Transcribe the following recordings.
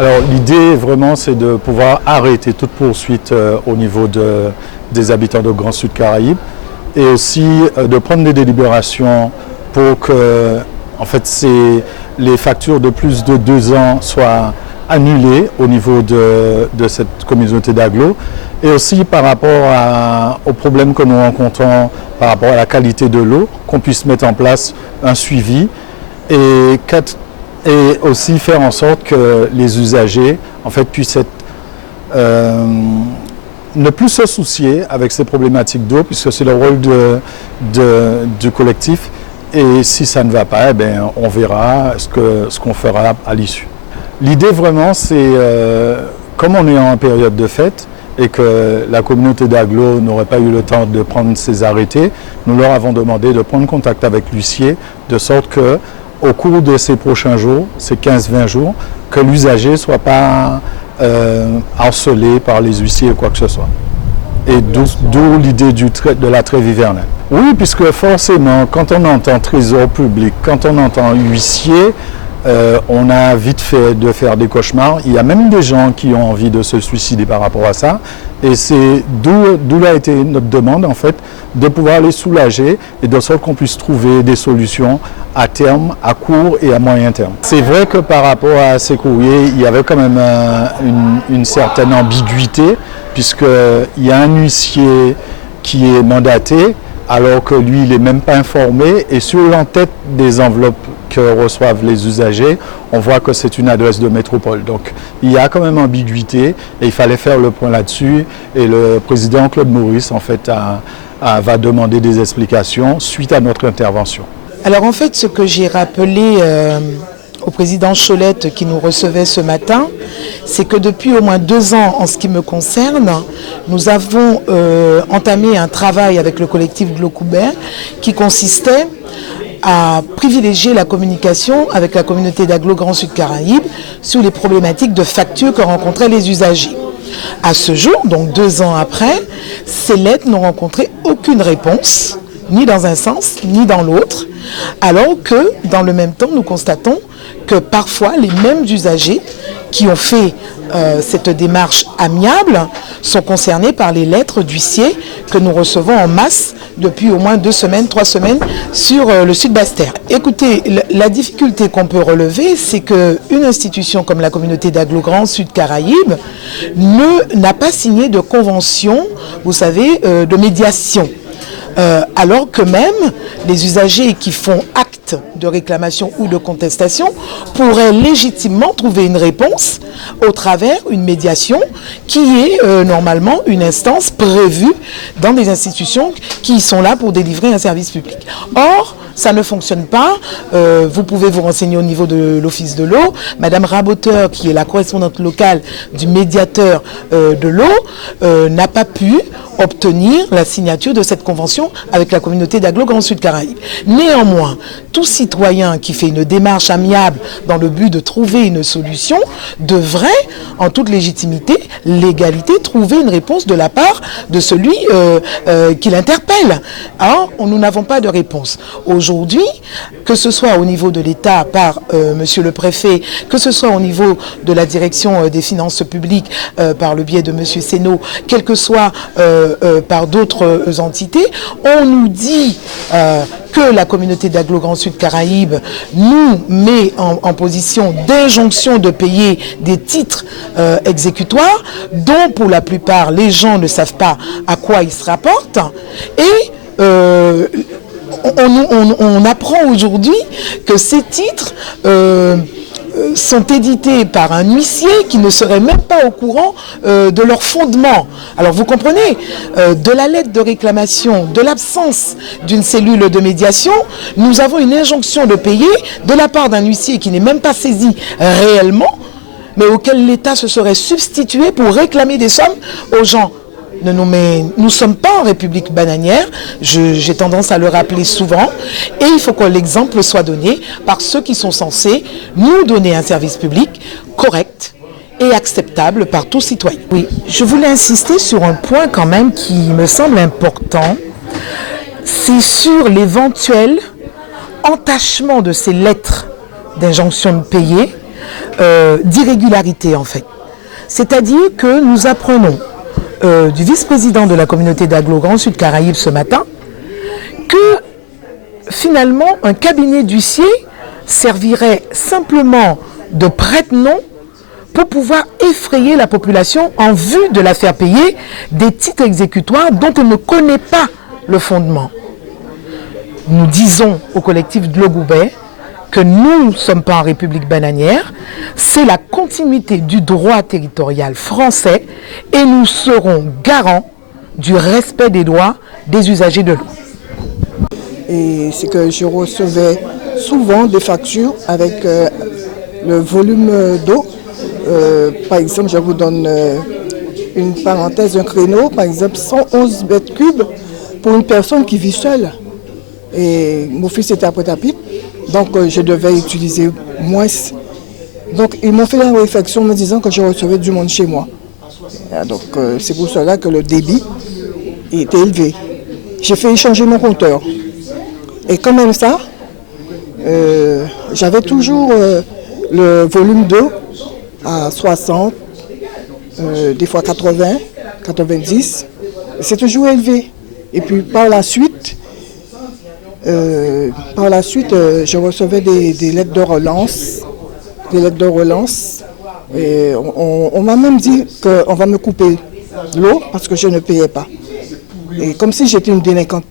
Alors l'idée vraiment c'est de pouvoir arrêter toute poursuite au niveau des habitants de Grand Sud Caraïbes et aussi de prendre des délibérations pour que en fait, les factures de plus de 2 ans soient annulées au niveau de cette communauté d'agglo et aussi par rapport aux problèmes que nous rencontrons par rapport à la qualité de l'eau, qu'on puisse mettre en place un suivi et aussi faire en sorte que les usagers en fait, puissent ne plus se soucier avec ces problématiques d'eau puisque c'est le rôle du collectif. Et si ça ne va pas, eh bien, on verra ce qu'on fera à l'issue. L'idée vraiment, c'est comme on est en période de fête et que la communauté d'agglo n'aurait pas eu le temps de prendre ses arrêtés, nous leur avons demandé de prendre contact avec l'huissier de sorte que, au cours de ces prochains jours, ces 15-20 jours, que l'usager ne soit pas harcelé par les huissiers ou quoi que ce soit. Et d'où l'idée de la trêve hivernale. Oui, puisque forcément, quand on entend trésor public, quand on entend huissier, on a vite fait de faire des cauchemars. Il y a même des gens qui ont envie de se suicider par rapport à ça. Et c'est d'où a été notre demande, en fait, de pouvoir les soulager et de sorte qu'on puisse trouver des solutions à terme, à court et à moyen terme. C'est vrai que par rapport à ces courriers, il y avait quand même une certaine ambiguïté, puisqu'il y a un huissier qui est mandaté, alors que lui, il n'est même pas informé. Et sur l'entête des enveloppes que reçoivent les usagers, on voit que c'est une adresse de métropole. Donc, il y a quand même ambiguïté et il fallait faire le point là-dessus. Et le président Claude Maurice, en fait, va demander des explications suite à notre intervention. Alors, en fait, ce que j'ai rappelé au président Cholette qui nous recevait ce matin, c'est que depuis au moins 2 ans, en ce qui me concerne, nous avons entamé un travail avec le collectif Glocoubert qui consistait à privilégier la communication avec la communauté d'agglo Grand Sud Caraïbes sur les problématiques de factures que rencontraient les usagers. À ce jour, donc 2 ans après, ces lettres n'ont rencontré aucune réponse, ni dans un sens, ni dans l'autre, alors que, dans le même temps, nous constatons que parfois les mêmes usagers qui ont fait cette démarche amiable sont concernés par les lettres d'huissiers que nous recevons en masse depuis au moins 2 semaines, 3 semaines sur le sud Basse-Terre. Écoutez, la difficulté qu'on peut relever, c'est qu'une institution comme la communauté d'agglo Grand Sud Caraïbes n'a pas signé de convention, vous savez, de médiation. Alors que même les usagers qui font acte de réclamation ou de contestation pourraient légitimement trouver une réponse au travers d'une médiation qui est normalement une instance prévue dans des institutions qui sont là pour délivrer un service public. Or, ça ne fonctionne pas. Vous pouvez vous renseigner au niveau de l'Office de l'eau. Madame Raboteur, qui est la correspondante locale du médiateur de l'eau, n'a pas pu obtenir la signature de cette convention avec la communauté d'agglo Grand Sud Caraïbes. Néanmoins, tout citoyen qui fait une démarche amiable dans le but de trouver une solution devrait, en toute légitimité, légalité, trouver une réponse de la part de celui qui l'interpelle. Or, nous n'avons pas de réponse. Aujourd'hui, que ce soit au niveau de l'État par monsieur le préfet, que ce soit au niveau de la direction des finances publiques par le biais de monsieur Seno, quel que soit par d'autres entités, on nous dit que la communauté d'agglo Grand Sud Caraïbes nous met en position d'injonction de payer des titres exécutoires dont pour la plupart les gens ne savent pas à quoi ils se rapportent et on apprend aujourd'hui que ces titres sont édités par un huissier qui ne serait même pas au courant de leur fondement. Alors vous comprenez, de la lettre de réclamation, de l'absence d'une cellule de médiation, nous avons une injonction de payer de la part d'un huissier qui n'est même pas saisi réellement, mais auquel l'État se serait substitué pour réclamer des sommes aux gens. Nous ne sommes pas en République bananière, j'ai tendance à le rappeler souvent, et il faut que l'exemple soit donné par ceux qui sont censés nous donner un service public correct et acceptable par tout citoyen. Oui, je voulais insister sur un point quand même qui me semble important, c'est sur l'éventuel entachement de ces lettres d'injonction de payer d'irrégularité en fait. C'est-à-dire que nous apprenons du vice-président de la communauté d'Aglo Grand Sud Caraïbes ce matin que finalement un cabinet d'huissier servirait simplement de prête-nom pour pouvoir effrayer la population en vue de la faire payer des titres exécutoires dont elle ne connaît pas le fondement. Nous disons au collectif de Logoubert que nous ne sommes pas en République bananière, c'est la continuité du droit territorial français et nous serons garants du respect des droits des usagers de l'eau. Et c'est que je recevais souvent des factures avec le volume d'eau. Par exemple, je vous donne une parenthèse, un créneau, par exemple 111 mètres cubes pour une personne qui vit seule. Et mon fils était à Pointe-à-Pitre, donc je devais utiliser moins. Donc ils m'ont fait la réflexion en me disant que je recevais du monde chez moi. Donc c'est pour cela que le débit était élevé. J'ai fait échanger mon compteur. Et quand même ça, j'avais toujours le volume d'eau à 60, des fois 80, 90. C'est toujours élevé. Et puis par la suite, je recevais des lettres de relance. Et on m'a même dit qu'on va me couper l'eau parce que je ne payais pas. Et comme si j'étais une délinquante.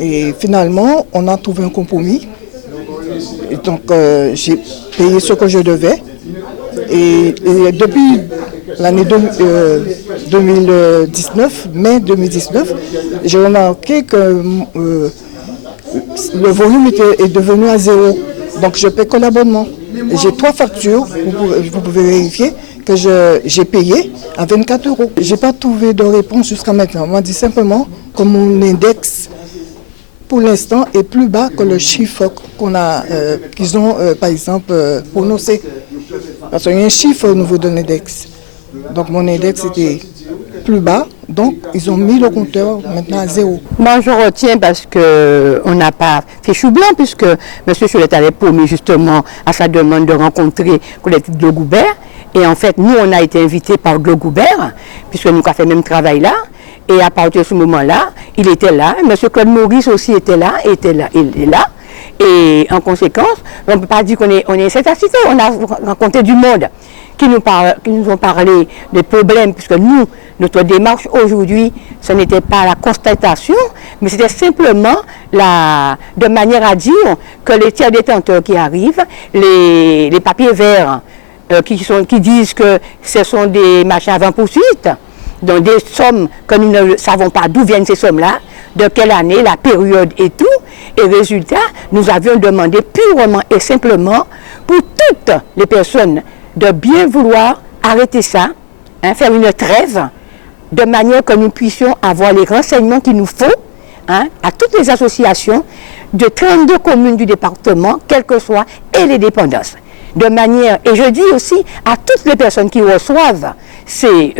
Et finalement, on a trouvé un compromis. Et donc, j'ai payé ce que je devais. Et depuis l'année 2019, mai 2019, j'ai remarqué que le volume est devenu à zéro. Donc, je paie que l'abonnement. J'ai 3 factures, vous pouvez vérifier, que j'ai payé à 24 €. Je n'ai pas trouvé de réponse jusqu'à maintenant. On m'a dit simplement que mon index, pour l'instant, est plus bas que le chiffre qu'ils ont, par exemple, prononcé. Parce qu'il y a un chiffre au niveau de l'index. Donc mon index était plus bas, donc ils ont mis le compteur maintenant à 0. Moi je retiens parce qu'on n'a pas fait chou blanc, puisque M. Cholet avait promis justement à sa demande de rencontrer le collectif de Logoubert. Et en fait, nous on a été invités par Logoubert, puisque nous avons fait le même travail là. Et à partir de ce moment-là, il était là. M. Claude Maurice aussi était là. Et en conséquence, on ne peut pas dire qu'on est cette cité. On a rencontré du monde qui nous ont parlé des problèmes, puisque nous, notre démarche aujourd'hui, ce n'était pas la constatation, mais c'était simplement de manière à dire que les tiers détenteurs qui arrivent, les papiers verts qui disent que ce sont des machins avant poursuite, donc des sommes que nous ne savons pas d'où viennent ces sommes-là, de quelle année, la période et tout. Et résultat, nous avions demandé purement et simplement pour toutes les personnes de bien vouloir arrêter ça, faire une trêve, de manière que nous puissions avoir les renseignements qu'il nous faut à toutes les associations de 32 communes du département, quelles que soient, et les dépendances. De manière, et je dis aussi à toutes les personnes qui reçoivent ces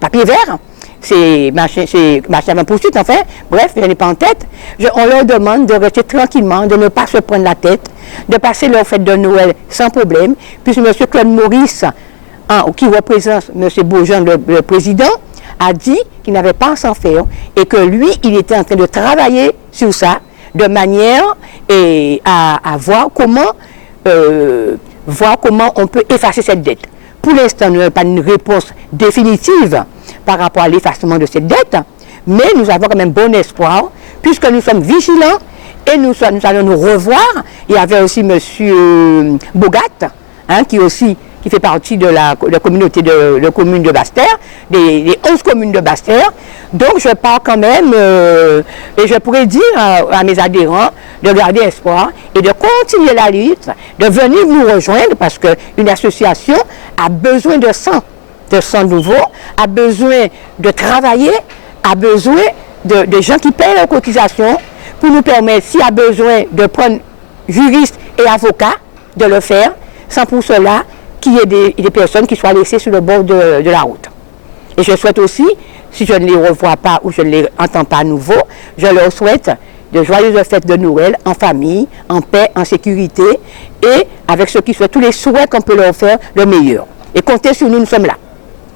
papiers verts, ces machins à poursuite, enfin, bref, je n'ai pas en tête, on leur demande de rester tranquillement, de ne pas se prendre la tête, de passer leur fête de Noël sans problème, puisque M. Claude Maurice, qui représente M. Beaujean, le président, a dit qu'il n'avait pas à s'en faire et que lui, il était en train de travailler sur ça, de manière à voir comment on peut effacer cette dette. Pour l'instant, nous n'avons pas une réponse définitive par rapport à l'effacement de cette dette, mais nous avons quand même bon espoir, puisque nous sommes vigilants et nous allons nous revoir. Il y avait aussi M. Bogat, qui fait partie de la communauté de communes de Basse-Terre, des 11 communes de Basse-Terre. Donc je pars quand même, et je pourrais dire à mes adhérents de garder espoir et de continuer la lutte, de venir nous rejoindre, parce qu'une association a besoin de sang nouveau, a besoin de travailler, a besoin de gens qui payent leurs cotisations pour nous permettre, s'il y a besoin de prendre juristes et avocats, de le faire, sans pour cela qu'il y ait des personnes qui soient laissées sur le bord de la route. Et je souhaite aussi, si je ne les revois pas ou je ne les entends pas à nouveau, je leur souhaite de joyeuses fêtes de Noël en famille, en paix, en sécurité et avec ceux qui souhaitent tous les souhaits qu'on peut leur faire le meilleur. Et comptez sur nous, nous sommes là.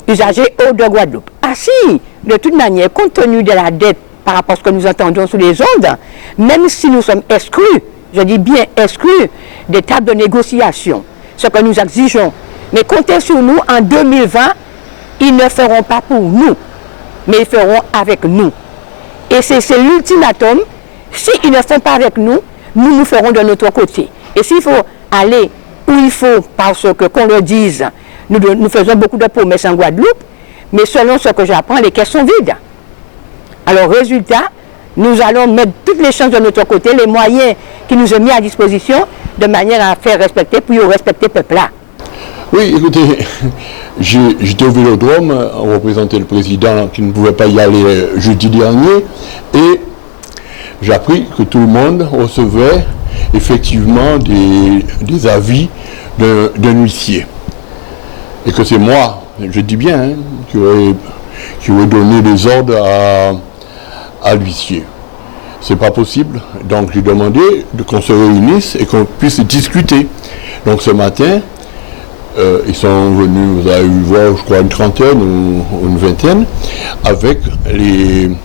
Usagers hauts de Guadeloupe. Ah si, de toute manière, compte tenu de la dette par rapport à ce que nous entendons sous les ondes, même si nous sommes exclus, je dis bien exclus, des tables de négociation, ce que nous exigeons, mais comptez sur nous, en 2020, ils ne feront pas pour nous, mais ils feront avec nous. Et c'est l'ultimatum. S'ils ne font pas avec nous, nous ferons de notre côté. Et s'il faut aller où il faut, parce que, qu'on le dise, nous faisons beaucoup de promesses en Guadeloupe, mais selon ce que j'apprends, les caisses sont vides. Alors, résultat, nous allons mettre toutes les chances de notre côté, les moyens qui nous ont mis à disposition, de manière à faire respecter, puis au respecter peuple-là. Oui, écoutez, j'étais au Vélodrome, on représentait le président qui ne pouvait pas y aller jeudi dernier, et j'ai appris que tout le monde recevait effectivement des avis d'un huissier. Et que c'est moi, je dis bien, hein, qui aurais donné des ordres à l'huissier. C'est pas possible, donc j'ai demandé qu'on se réunisse et qu'on puisse discuter. Donc ce matin, ils sont venus, vous avez eu voir, je crois, une trentaine ou une vingtaine, avec les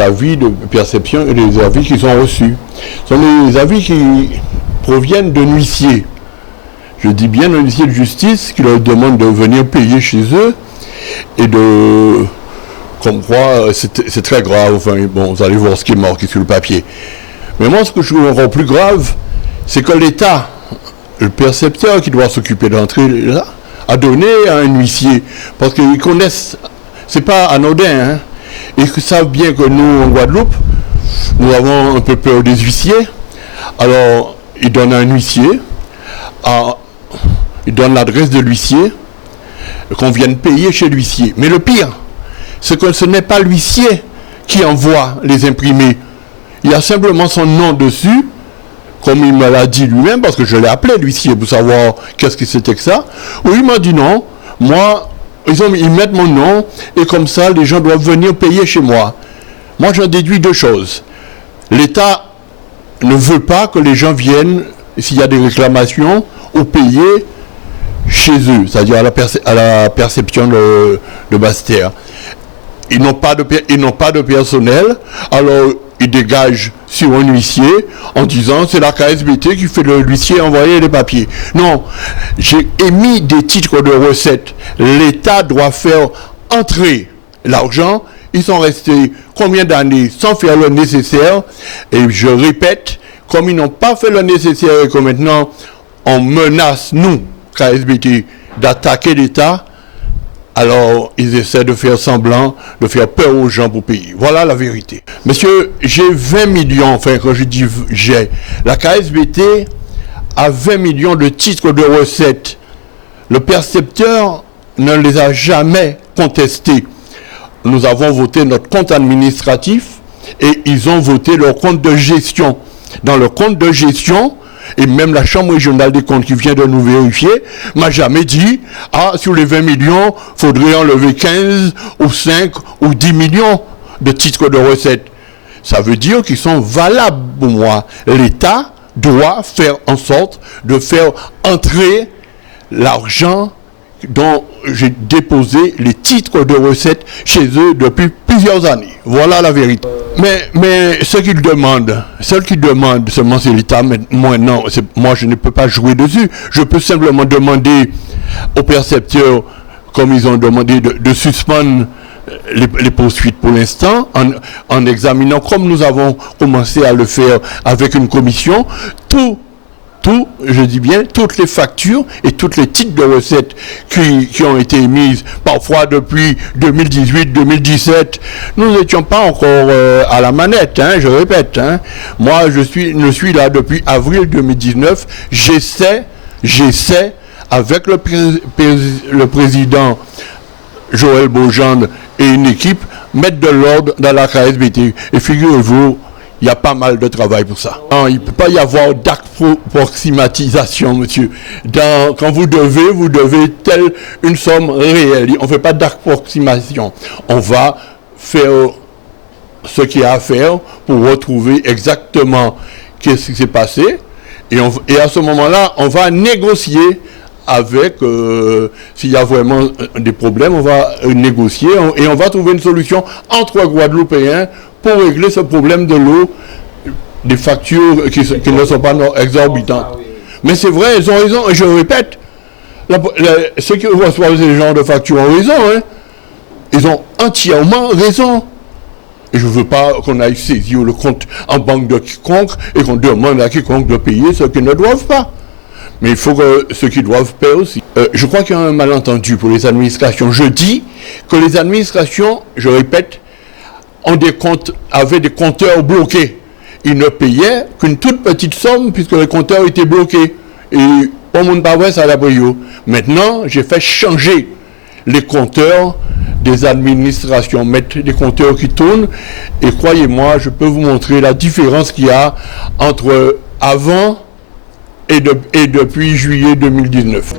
avis de perception et les avis qu'ils ont reçus. Ce sont les avis qui proviennent d'un huissier. Je dis bien un huissier de justice qui leur demande de venir payer chez eux et de... Comme quoi, c'est très grave. Enfin, bon, vous allez voir ce qui est marqué sur le papier. Mais moi, ce que je trouve encore plus grave, c'est que l'État, le percepteur qui doit s'occuper d'entrer là, a donné à un huissier. Parce qu'ils connaissent, c'est pas anodin, hein. Ils savent bien que nous, en Guadeloupe, nous avons un peu peur des huissiers. Alors, ils donnent à un huissier, ils donnent l'adresse de l'huissier, qu'on vienne payer chez l'huissier. Mais le pire, c'est que ce n'est pas l'huissier qui envoie les imprimés. Il y a simplement son nom dessus, comme il me l'a dit lui-même, parce que je l'ai appelé l'huissier pour savoir qu'est-ce que c'était que ça. Où il m'a dit non, moi, ils mettent mon nom, et comme ça, les gens doivent venir payer chez moi. Moi, j'en déduis deux choses. L'État ne veut pas que les gens viennent, s'il y a des réclamations, ou payer chez eux, c'est-à-dire à la perception de Basse-Terre. Ils n'ont pas de personnel, alors ils dégagent sur un huissier en disant c'est la KSBT qui fait l'huissier envoyer les papiers. Non, j'ai émis des titres de recettes. L'État doit faire entrer l'argent. Ils sont restés combien d'années sans faire le nécessaire. Et je répète, comme ils n'ont pas fait le nécessaire et que maintenant on menace, nous, KSBT, d'attaquer l'État, alors ils essaient de faire semblant, de faire peur aux gens pour payer. Voilà la vérité. Monsieur, j'ai 20 millions, enfin quand je dis j'ai, la KSBT a 20 millions de titres de recettes. Le percepteur ne les a jamais contestés. Nous avons voté notre compte administratif et ils ont voté leur compte de gestion. Dans le compte de gestion, et même la Chambre régionale des comptes qui vient de nous vérifier m'a jamais dit « Ah, sur les 20 millions, il faudrait enlever 15 ou 5 ou 10 millions de titres de recettes. » Ça veut dire qu'ils sont valables pour moi. L'État doit faire en sorte de faire entrer l'argent dont j'ai déposé les titres de recettes chez eux depuis plusieurs années. Voilà la vérité. Mais ce qu'ils demandent, seulement c'est l'État, mais moi non, moi je ne peux pas jouer dessus. Je peux simplement demander aux percepteurs, comme ils ont demandé, de suspendre les poursuites pour l'instant, en examinant, comme nous avons commencé à le faire avec une commission, je dis bien, toutes les factures et tous les titres de recettes qui ont été émises, parfois depuis 2018, 2017. Nous n'étions pas encore à la manette, hein, je répète. Hein. Moi, je suis là depuis avril 2019. J'essaie, avec le président Joël Beaugendre et une équipe, mettre de l'ordre dans la KSBT. Et figurez-vous, il y a pas mal de travail pour ça. Non, il ne peut pas y avoir d'approximatisation, monsieur. Quand vous devez telle une somme réelle. On ne fait pas d'approximation. On va faire ce qu'il y a à faire pour retrouver exactement qu'est-ce qui s'est passé. Et à ce moment-là, on va négocier avec, s'il y a vraiment des problèmes, on va négocier et on va trouver une solution entre Guadeloupéens pour régler ce problème de l'eau, des factures qui ne sont pas exorbitantes. Mais c'est vrai, ils ont raison, et je le répète, ceux qui reçoivent ces genres de factures ont raison, hein. Ils ont entièrement raison. Et je ne veux pas qu'on aille saisir le compte en banque de quiconque et qu'on demande à quiconque de payer ce qu'ils ne doivent pas. Mais il faut que ceux qui doivent payer aussi. Je crois qu'il y a un malentendu pour les administrations. Je dis que les administrations, je répète, avaient des compteurs bloqués. Ils ne payaient qu'une toute petite somme puisque les compteurs étaient bloqués. Et on ne pas vrai ça à la brio. Maintenant, j'ai fait changer les compteurs des administrations, mettre des compteurs qui tournent. Et croyez-moi, je peux vous montrer la différence qu'il y a entre avant et depuis juillet 2019.